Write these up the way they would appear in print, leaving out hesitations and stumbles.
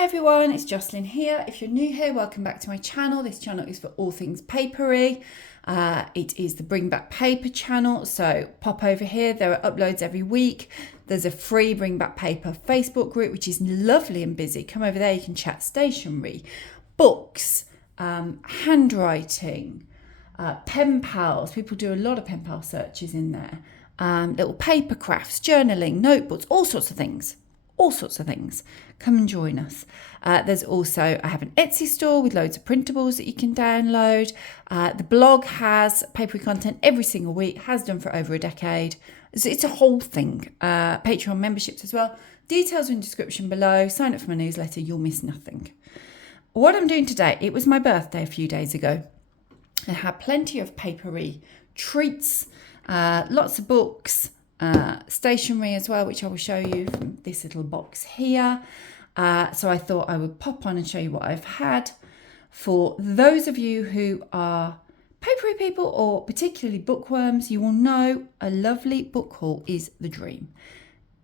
Hi everyone, it's Jocelyn here. If you're new here, welcome back to my channel. This channel is for all things papery. It is the Bring Back Paper channel, so pop over here. There are uploads every week. There's a free Bring Back Paper Facebook group, which is lovely and busy. Come over there, you can chat stationery, books, handwriting, pen pals. People do a lot of pen pal searches in there. Little paper crafts, journaling, notebooks, all sorts of things. Come and join us. There's also, I have an Etsy store with loads of printables that you can download. The blog has papery content every single week, has done for over a decade. So it's a whole thing. Patreon memberships as well. Details are in the description below. Sign up for my newsletter, you'll miss nothing. What I'm doing today, it was my birthday a few days ago. I had plenty of papery treats, lots of books, stationery as well, which I will show you from this little box here. So I thought I would pop on and show you what I've had. For those of you who are papery people or particularly bookworms, you will know a lovely book haul is the dream.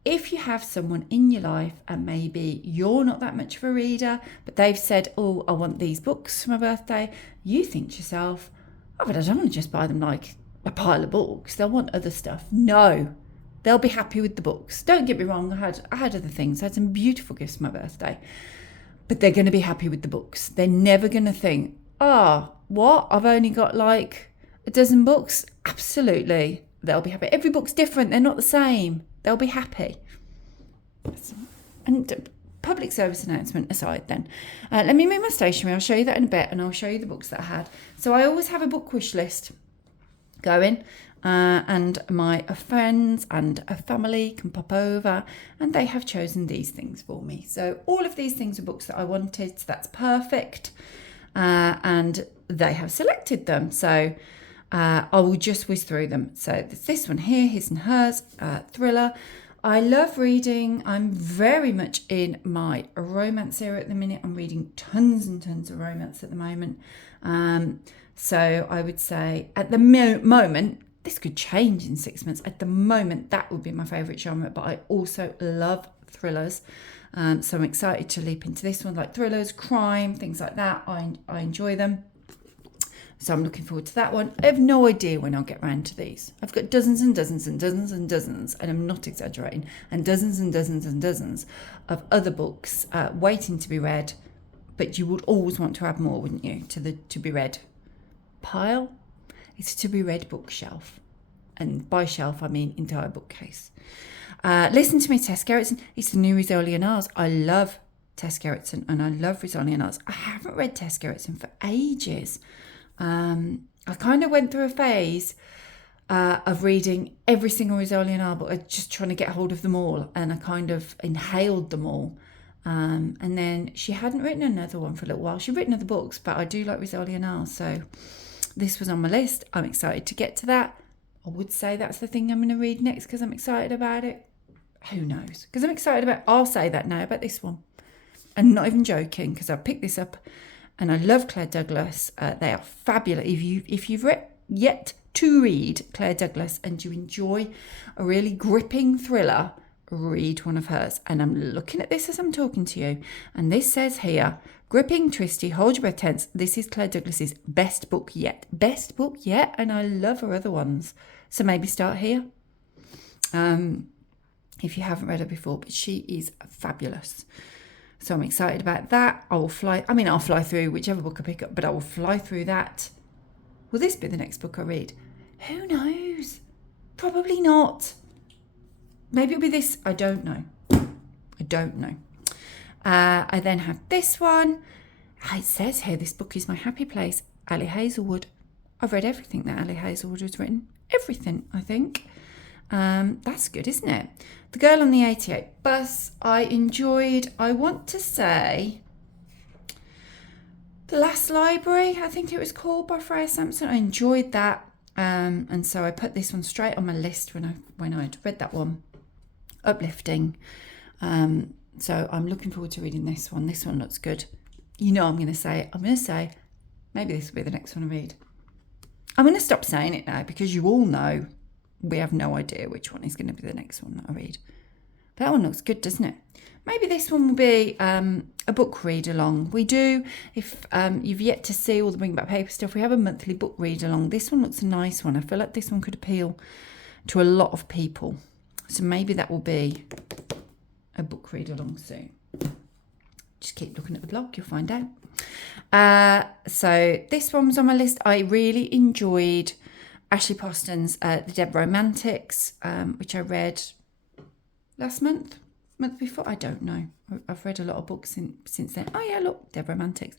If you have someone in your life and maybe you're not that much of a reader, but they've said, oh, I want these books for my birthday, you think to yourself, oh, but I don't want to just buy them like a pile of books. They'll want other stuff. No. They'll be happy with the books. Don't get me wrong, I had other things. I had some beautiful gifts for my birthday. But they're going to be happy with the books. They're never going to think, what? I've only got like a dozen books? Absolutely. They'll be happy. Every book's different. They're not the same. They'll be happy. And public service announcement aside then. Let me move my stationery. I'll show you that in a bit and I'll show you the books that I had. So I always have a book wish list going. And my friends and a family can pop over and they have chosen these things for me. So all of these things are books that I wanted, so that's perfect. And they have selected them. So I will just whiz through them. So there's this one here, His and Hers, thriller. I love reading. I'm very much in my romance era at the minute. I'm reading tons and tons of romance at the moment. So I would say at the moment, this could change in 6 months. At the moment, that would be my favourite genre, but I also love thrillers. So I'm excited to leap into this one, like thrillers, crime, things like that. I enjoy them. So I'm looking forward to that one. I have no idea when I'll get round to these. I've got dozens and dozens and dozens and dozens, and I'm not exaggerating, and dozens and dozens and dozens of other books waiting to be read. But you would always want to add more, wouldn't you, to the to be read pile? It's to be read bookshelf. And by shelf, I mean entire bookcase. Listen to me, Tess Gerritsen. It's the new Rizzoli and Ours. I love Tess Gerritsen and I love Rizzoli and Ours. I haven't read Tess Gerritsen for ages. I kind of went through a phase of reading every single Rizzoli and Ours, but just trying to get hold of them all. And I kind of inhaled them all. And then she hadn't written another one for a little while. She'd written other books, but I do like Rizzoli and Ours. So this was on my list. I'm excited to get to that. I would say that's the thing I'm going to read next because I'm excited about it. Who knows? Because I'm excited about, I'll say that now about this one. I'm not even joking because I picked this up and I love Claire Douglas. They are fabulous. If you've yet to read Claire Douglas and you enjoy a really gripping thriller, read one of hers. And I'm looking at this as I'm talking to you. And this says here, gripping, twisty, hold your breath tense. This is Claire Douglas's best book yet. Best book yet, and I love her other ones. So maybe start here. If you haven't read her before, but she is fabulous. So I'm excited about that. I'll fly through whichever book I pick up, but I will fly through that. Will this be the next book I read? Who knows? Probably not. Maybe it'll be this. I don't know. I then have this one. It says here, this book is my happy place. Ali Hazelwood. I've read everything that Ali Hazelwood has written. Everything, I think. That's good, isn't it? The Girl on the 88 Bus. I enjoyed, I want to say, The Last Library, I think it was called, by Freya Sampson. I enjoyed that. And so I put this one straight on my list when I'd read that one. Uplifting. So I'm looking forward to reading this one. This one looks good. You know I'm going to say, maybe this will be the next one I read. I'm going to stop saying it now because you all know we have no idea which one is going to be the next one that I read. That one looks good, doesn't it? Maybe this one will be a book read along. We do, if you've yet to see all the Bring Back Paper stuff, we have a monthly book read along. This one looks a nice one. I feel like this one could appeal to a lot of people. So maybe that will be a book read along soon. Just keep looking at the blog, you'll find out. So this one was on my list. I really enjoyed Ashley Poston's The Dead Romantics, which I read last month before. I don't know. I've read a lot of books since then. Oh yeah, look, Dead Romantics.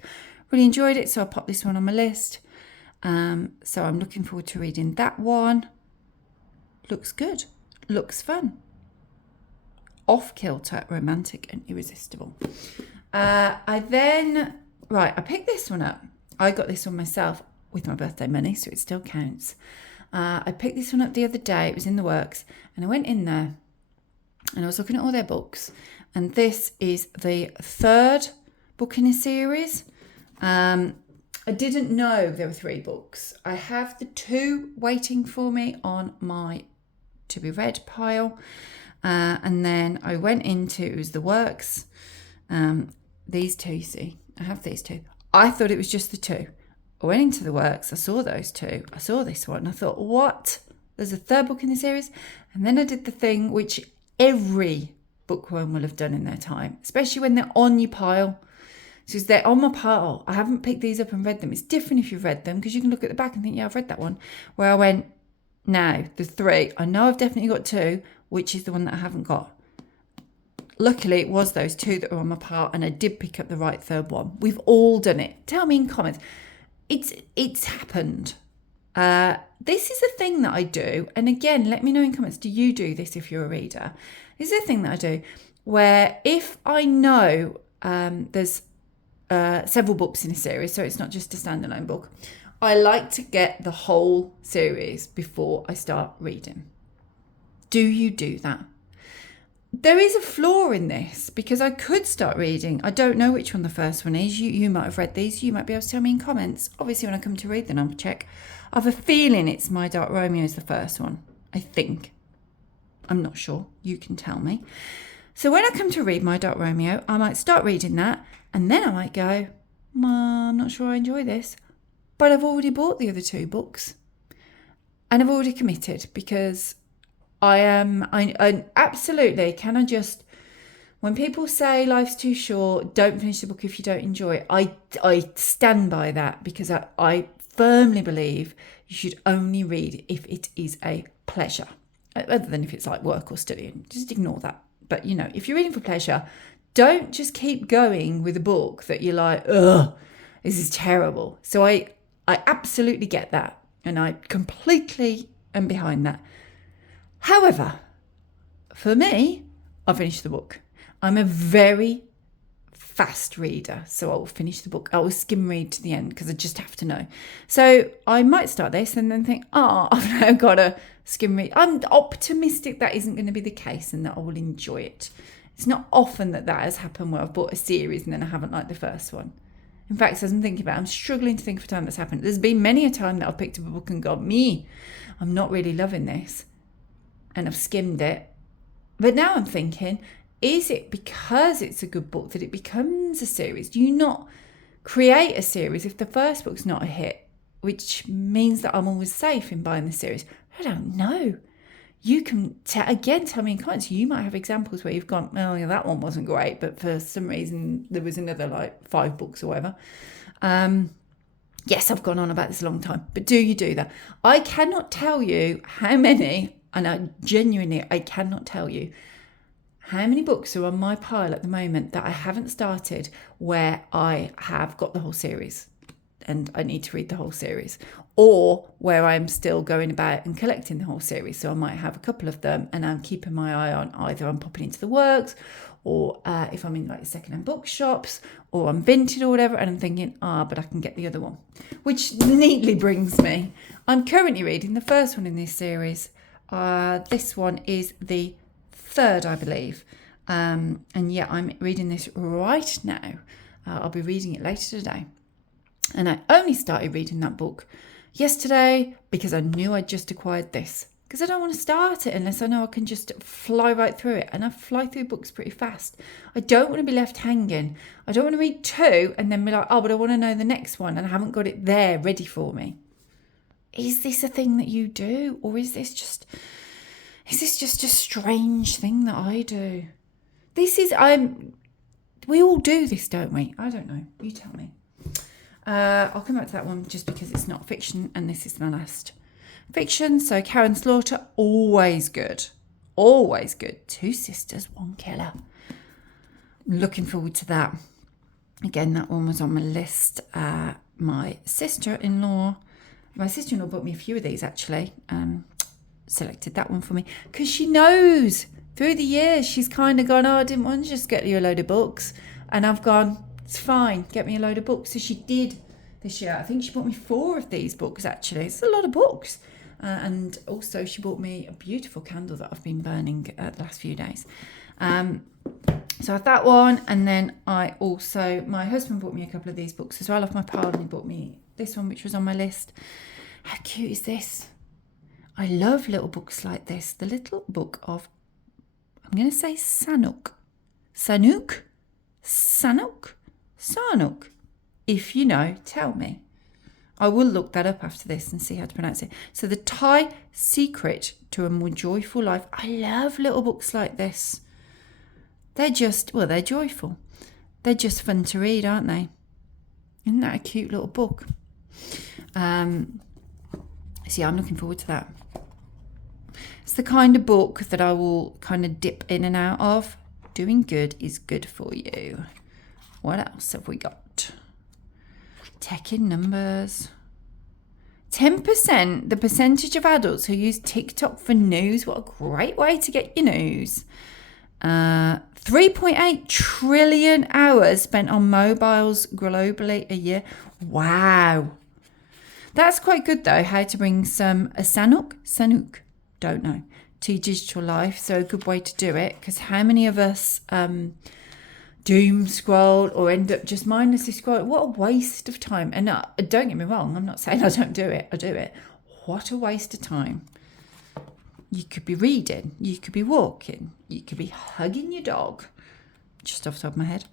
Really enjoyed it, so I popped this one on my list. So I'm looking forward to reading that one. Looks good. Looks fun. Off-kilter, romantic and irresistible. I picked this one up. I got this one myself with my birthday money, so it still counts. I picked this one up the other day. It was in the works, and I went in there and I was looking at all their books, and this is the third book in a series. I didn't know there were 3 books. I have the 2 waiting for me on my to be read pile, and then I went into, it was the works, these 2, you see, I have these 2. I thought it was just the 2. I went into the works, I saw those 2, I saw this one, I thought, what? There's a 3rd book in the series? And then I did the thing which every bookworm will have done in their time, especially when they're on your pile. So they're on my pile. I haven't picked these up and read them. It's different if you've read them, because you can look at the back and think, yeah, I've read that one. Where I went, now, the 3, I know I've definitely got 2, which is the one that I haven't got. Luckily, it was those 2 that were on my pile, and I did pick up the right 3rd one. We've all done it. Tell me in comments. It's happened. This is a thing that I do. And again, let me know in comments, do you do this if you're a reader? This is a thing that I do where if I know there's several books in a series, so it's not just a standalone book, I like to get the whole series before I start reading. Do you do that? There is a flaw in this, because I could start reading. I don't know which one the first one is. You might have read these. You might be able to tell me in comments. Obviously, when I come to read them, I'll check. I have a feeling it's My Dark Romeo is the first one. I think. I'm not sure. You can tell me. So when I come to read My Dark Romeo, I might start reading that, and then I might go, I'm not sure I enjoy this. But I've already bought the other 2 books. And I've already committed, because I absolutely, can I just, when people say life's too short, don't finish the book if you don't enjoy it, I stand by that, because I firmly believe you should only read if it is a pleasure, other than if it's like work or studying. Just ignore that. But, if you're reading for pleasure, don't just keep going with a book that you're like, ugh, this is terrible. So I absolutely get that, and I completely am behind that. However, for me, I finished the book. I'm a very fast reader, so I will finish the book. I will skim read to the end, because I just have to know. So I might start this and then think, I've now got to skim read. I'm optimistic that isn't going to be the case, and that I will enjoy it. It's not often that has happened where I've bought a series and then I haven't liked the first one. In fact, as I'm thinking about it, I'm struggling to think of a time that's happened. There's been many a time that I've picked up a book and gone, I'm not really loving this. And I've skimmed it. But now I'm thinking, is it because it's a good book that it becomes a series? Do you not create a series if the first book's not a hit, which means that I'm always safe in buying the series? I don't know. You can, tell me in comments. You might have examples where you've gone, yeah, that one wasn't great, but for some reason there was another 5 books or whatever. Yes, I've gone on about this a long time, but do you do that? I cannot tell you how many, and I cannot tell you how many books are on my pile at the moment that I haven't started, where I have got the whole series and I need to read the whole series, or where I'm still going about and collecting the whole series. So I might have a couple of them and I'm keeping my eye on, either I'm popping into the works, or if I'm in secondhand bookshops, or I'm vintage or whatever, and I'm thinking, but I can get the other one. Which neatly brings me, I'm currently reading the first one in this series. This one is the 3rd, I believe. And yeah, I'm reading this right now. I'll be reading it later today. And I only started reading that book yesterday because I knew I'd just acquired this. because I don't want to start it unless I know I can just fly right through it. And I fly through books pretty fast. I don't want to be left hanging. I don't want to read 2 and then be like, oh, but I want to know the next one and I haven't got it there ready for me. Is this a thing that you do? Or is this just a strange thing that I do? We all do this, don't we? I don't know. You tell me. I'll come back to that one just because it's not fiction and this is my last fiction. So Karen Slaughter, always good. Always good. 2 sisters, 1 killer. Looking forward to that. Again, that one was on my list. My sister-in-law bought me a few of these actually. Selected that one for me because she knows through the years she's kind of gone, oh, I didn't want to just get you a load of books. And I've gone, it's fine, get me a load of books. So she did this year. I think she bought me 4 of these books actually. It's a lot of books. And also she bought me a beautiful candle that I've been burning the last few days. So I have that one. And then my husband bought me a couple of these books as well off my pile. And he bought me this one, which was on my list. How cute is this? I love little books like this. The little book of, I'm going to say Sanuk. Sanuk? Sanuk? Sanuk? If you know, tell me. I will look that up after this and see how to pronounce it. So the Thai Secret to a More Joyful Life. I love little books like this. They're joyful. They're just fun to read, aren't they? Isn't that a cute little book? So yeah, I'm looking forward to that. It's the kind of book that I will kind of dip in and out of. Doing good is good for you. What else have we got? Tech in numbers. 10%, the percentage of adults who use TikTok for news. What a great way to get your news. 3.8 trillion hours spent on mobiles globally a year. Wow. That's quite good though, how to bring some Sanuk, don't know, to digital life. So a good way to do it, because how many of us doom scroll or end up just mindlessly scrolling? What a waste of time. And don't get me wrong, I'm not saying I don't do it, I do it. What a waste of time. You could be reading, you could be walking, you could be hugging your dog. Just off the top of my head.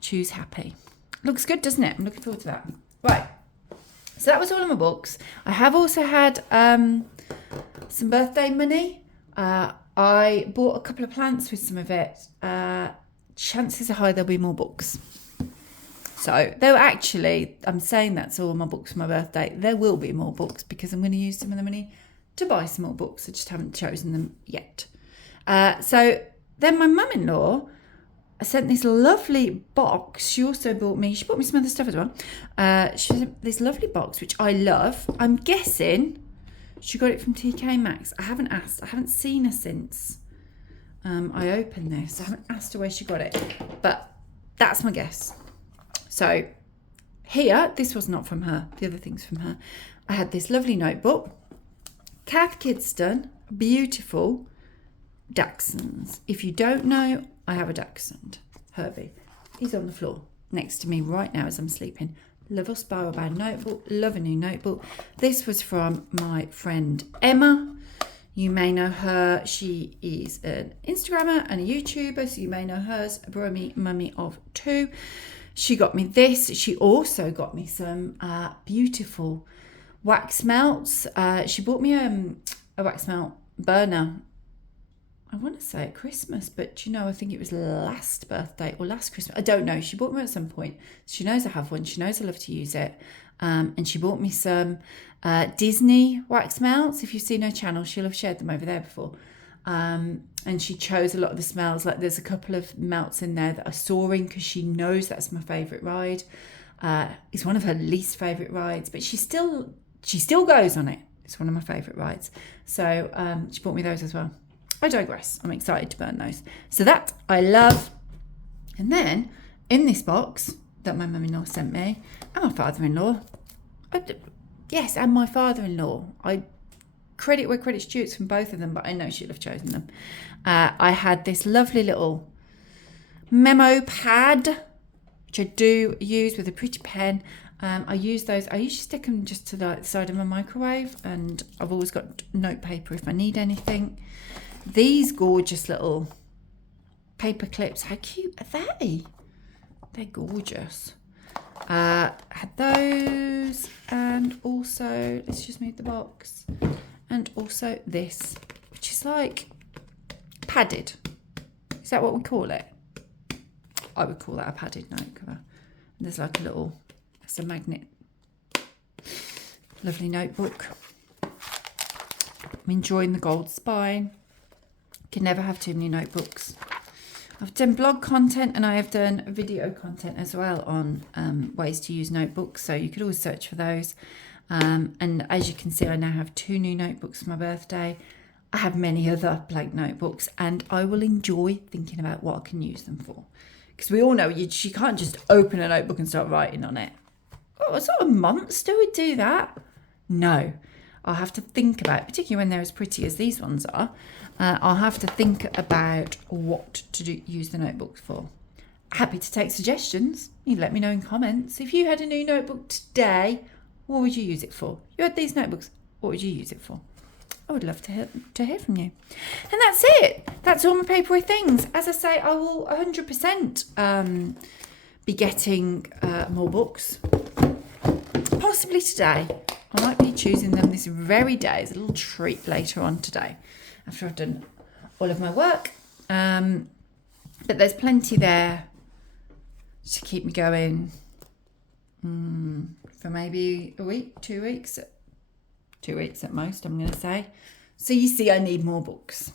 Choose happy. Looks good, doesn't it? I'm looking forward to that. Right. So that was all of my books. I have also had some birthday money. I bought a couple of plants with some of it. Chances are high there'll be more books. So, though actually, I'm saying that's all my books for my birthday. There will be more books because I'm going to use some of the money to buy some more books. I just haven't chosen them yet. So then my mum-in-law, I sent this lovely box. She bought me some other stuff as well. She sent this lovely box, which I love. I'm guessing she got it from TK Maxx. I haven't asked. I haven't seen her since I opened this. I haven't asked her where she got it, but that's my guess. So here, this was not from her. The other thing's from her. I had this lovely notebook. Kath Kidston, beautiful Dachshunds. If you don't know, I have a Dachshund, Herbie. He's on the floor next to me right now as I'm sleeping. Love a spiral bound notebook. Love a new notebook. This was from my friend Emma. You may know her. She is an Instagrammer and a YouTuber, so you may know hers. A Brummy Mummy of 2. She got me this. She also got me some beautiful wax melts. She bought me a wax melt burner. I want to say at Christmas, but I think it was last birthday or last Christmas. I don't know. She bought me at some point. She knows I have one. She knows I love to use it. And she bought me some Disney wax melts. If you've seen her channel, she'll have shared them over there before. And she chose a lot of the smells. Like there's a couple of melts in there that are soaring because she knows that's my favourite ride. It's one of her least favourite rides, but she still goes on it. It's one of my favourite rides. So she bought me those as well. I digress. I'm excited to burn those. So that I love. And then in this box that my mum-in-law sent me, and my father-in-law. Yes, and my father-in-law. I credit where credit's due. It's from both of them, but I know she'll have chosen them. I had this lovely little memo pad, which I do use with a pretty pen. I use those. I usually stick them just to the side of my microwave, and I've always got note paper if I need anything. These gorgeous little paper clips, how cute are they? They're gorgeous. Had those, and also, let's just move the box, and also this, which is like padded. Is that what we call it? I would call that a padded note cover. And there's like a little, it's a magnet. Lovely notebook. I'm enjoying the gold spine. Can never have too many notebooks. I've done blog content and I have done video content as well on ways to use notebooks. So you could always search for those. And as you can see, I now have 2 new notebooks for my birthday. I have many other blank notebooks, and I will enjoy thinking about what I can use them for. Because we all know you can't just open a notebook and start writing on it. Oh, what sort of monster would do that? No. I'll have to think about, particularly when they're as pretty as these ones are, I'll have to think about what to use the notebooks for. Happy to take suggestions. You let me know in comments. If you had a new notebook today, what would you use it for? You had these notebooks, what would you use it for? I would love to hear from you. And that's it. That's all my papery things. As I say, I will 100% be getting more books. Possibly today. I might be choosing them this very day. It's a little treat later on today after I've done all of my work. But there's plenty there to keep me going for maybe a week, 2 weeks. 2 weeks at most, I'm going to say. So you see, I need more books.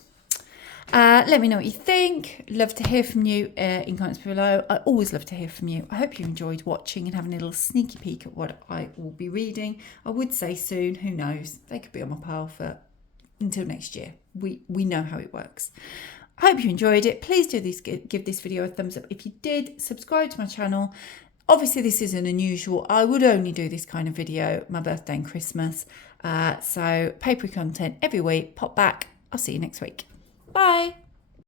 Let me know what you think. Love to hear from you in comments below. I always love to hear from you. I hope you enjoyed watching and having a little sneaky peek at what I will be reading. I would say soon, who knows? They could be on my pile for until next year. We know how it works. I hope you enjoyed it. Please do give this video a thumbs up if you did. Subscribe to my channel. Obviously, this isn't unusual. I would only do this kind of video my birthday and Christmas. So papery content every week. Pop back. I'll see you next week. Bye.